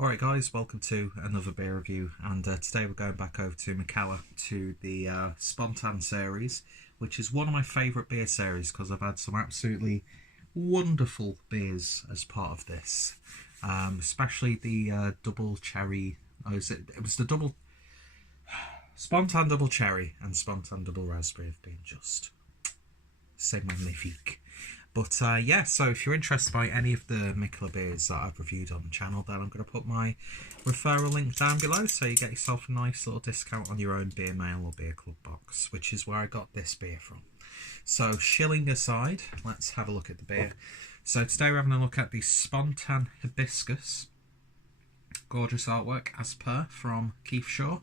Alright guys, welcome to another beer review, and today we're going back over to Mikkeller to the Spontan series, which is one of my favourite beer series because I've had some absolutely wonderful beers as part of this, especially the double cherry. It was the double Spontan double cherry and Spontan double raspberry have been just c'est magnifique. But yeah, so if you're interested by any of the Mikkeller beers that I've reviewed on the channel, then I'm going to put my referral link down below so you get yourself a nice little discount on your own beer mail or beer club box, which is where I got this beer from. So shilling aside, let's have a look at the beer. So today we're having a look at the Spontanhibiscus. Gorgeous artwork as per from Keith Shaw.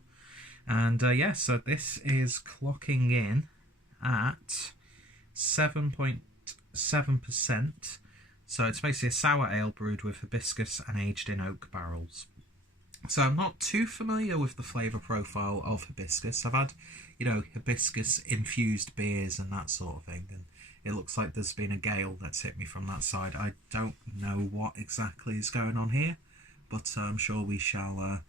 And yeah, so this is clocking in at 7.7%. So it's basically a sour ale brewed with hibiscus and aged in oak barrels. So I'm not too familiar with the flavour profile of hibiscus. I've had, hibiscus infused beers and that sort of thing, and it looks like there's been a gale that's hit me from that side. I don't know what exactly is going on here, but I'm sure we shall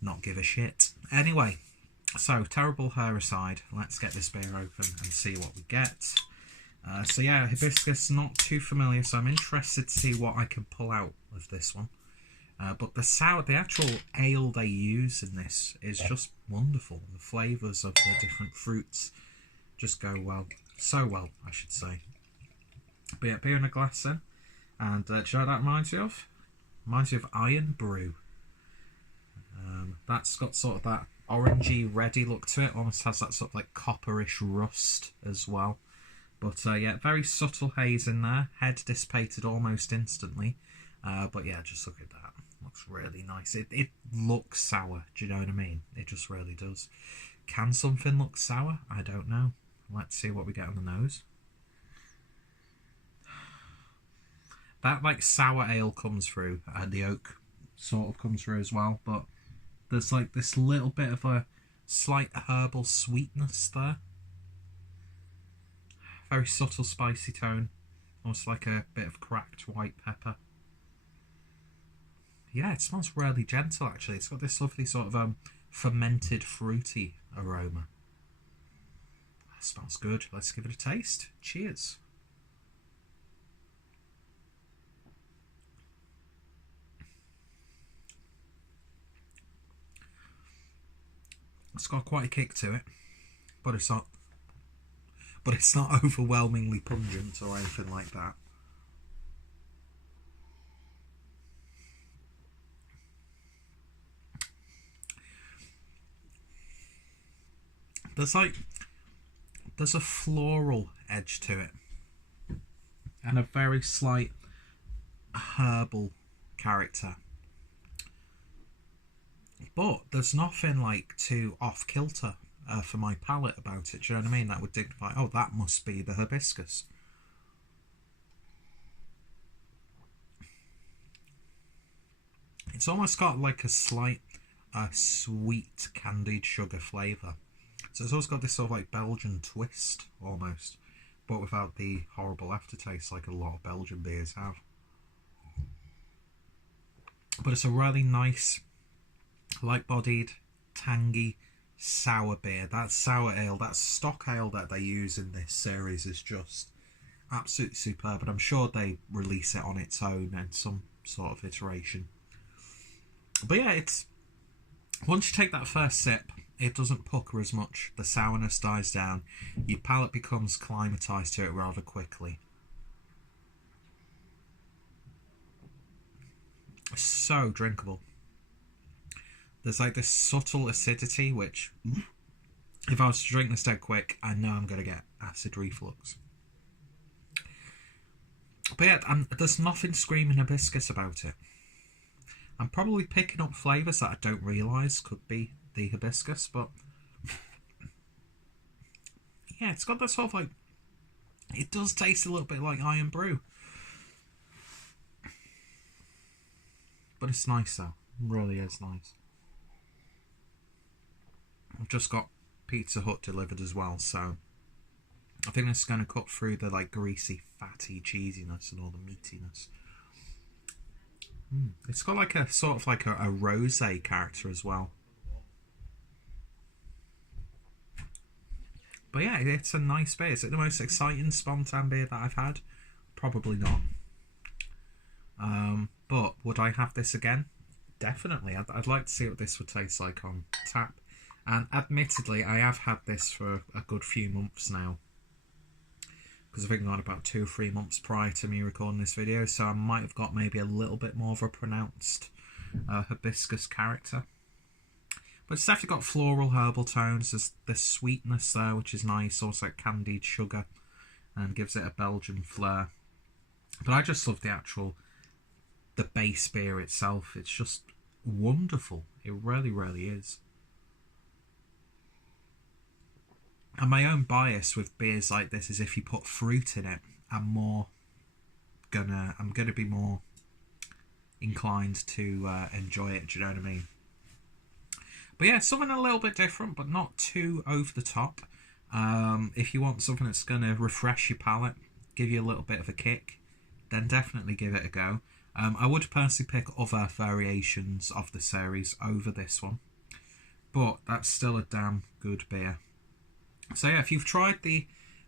not give a shit. Anyway, so terrible hair aside, let's get this beer open and see what we get. So yeah, hibiscus, not too familiar, so I'm interested to see what I can pull out of this one. But the actual ale they use in this is just wonderful. The flavours of the different fruits just go well, so well, I should say. But yeah, beer in a glass then. And do you know what that reminds me of? Reminds me of Iron Brew. That's got sort of that orangey, reddy look to it. Almost has that sort of like copperish rust as well. But yeah, very subtle haze in there. Head dissipated almost instantly. But yeah, just look at that. Looks really nice. It looks sour. Do you know what I mean? It just really does. Can something look sour? I don't know. Let's see what we get on the nose. That like sour ale comes through, and the oak sort of comes through as well. But there's like this little bit of a slight herbal sweetness there. Very subtle spicy tone, almost like a bit of cracked white pepper. Yeah, it smells really gentle actually. It's got this lovely sort of fermented fruity aroma. That smells good. Let's give it a taste. Cheers. It's got quite a kick to it, but it's not overwhelmingly pungent or anything like that. There's a floral edge to it and a very slight herbal character. But there's nothing like too off kilter for my palate about it. Do you know what I mean? That would dignify, oh, that must be the hibiscus. It's almost got like a slight sweet candied sugar flavour. So it's also got this sort of like Belgian twist almost, but without the horrible aftertaste like a lot of Belgian beers have. But it's a really nice, light-bodied, tangy, sour beer. That sour ale, that stock ale that they use in this series is just absolutely superb, and I'm sure they release it on its own in some sort of iteration. But yeah, it's once you take that first sip, it doesn't pucker as much. The sourness dies down. Your palate becomes acclimatized to it rather quickly. So drinkable. There's like this subtle acidity, which if I was to drink this dead quick, I know I'm going to get acid reflux. But yeah, there's nothing screaming hibiscus about it. I'm probably picking up flavours that I don't realise could be the hibiscus, but yeah, it's got that sort of like, it does taste a little bit like Iron Brew. But it's nice though, it really is nice. I've just got Pizza Hut delivered as well, so I think this is going to cut through the like greasy, fatty cheesiness and all the meatiness. It's got like a sort of like a rosé character as well. But yeah, it's a nice beer. Is it the most exciting Spontan beer that I've had? Probably not. But would I have this again? Definitely. I'd like to see what this would taste like on tap. And admittedly, I have had this for a good few months now. Because I've been on about 2 or 3 months prior to me recording this video. So I might have got maybe a little bit more of a pronounced hibiscus character. But it's definitely got floral herbal tones. There's this sweetness there, which is nice. Also candied sugar. And gives it a Belgian flair. But I just love the base beer itself. It's just wonderful. It really, really is. And my own bias with beers like this is if you put fruit in it, I'm gonna be more inclined to enjoy it. Do you know what I mean? But yeah, something a little bit different, but not too over the top. If you want something that's gonna refresh your palate, give you a little bit of a kick, then definitely give it a go. I would personally pick other variations of the series over this one, but that's still a damn good beer. So yeah, if you've tried the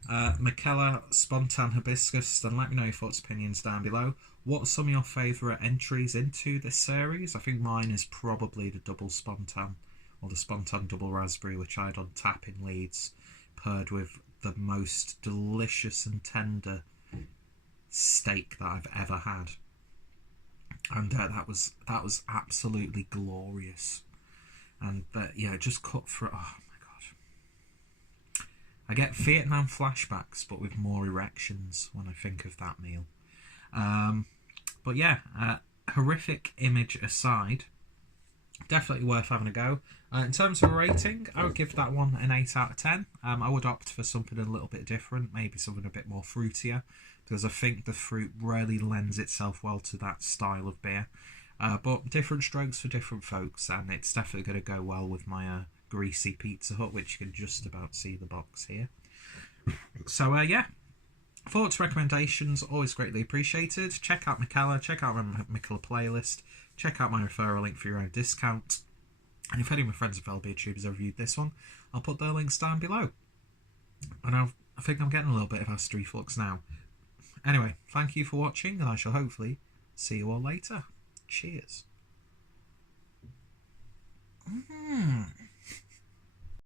Mikkeller Spontanhibiscus, then let me know your thoughts and opinions down below. What are some of your favourite entries into this series? I think mine is probably the double Spontan, or the Spontan double raspberry, which I had on tap in Leeds, paired with the most delicious and tender steak that I've ever had. And that was absolutely glorious. And yeah, just cut through. Oh my god, I get Vietnam flashbacks, but with more erections when I think of that meal. But yeah, horrific image aside, definitely worth having a go. In terms of a rating, I would give that one an 8 out of 10. I would opt for something a little bit different, maybe something a bit more fruitier, because I think the fruit really lends itself well to that style of beer. But different strokes for different folks, and it's definitely going to go well with my greasy Pizza Hut, which you can just about see the box here. So yeah, thoughts, recommendations, always greatly appreciated. Check out Mikkeller, check out my Mikkeller playlist, check out my referral link for your own discount. And if any of my friends and fellow beer tubers have reviewed this one, I'll put their links down below. And I think I'm getting a little bit of acid reflux now. Anyway, thank you for watching, and I shall hopefully see you all later. Cheers.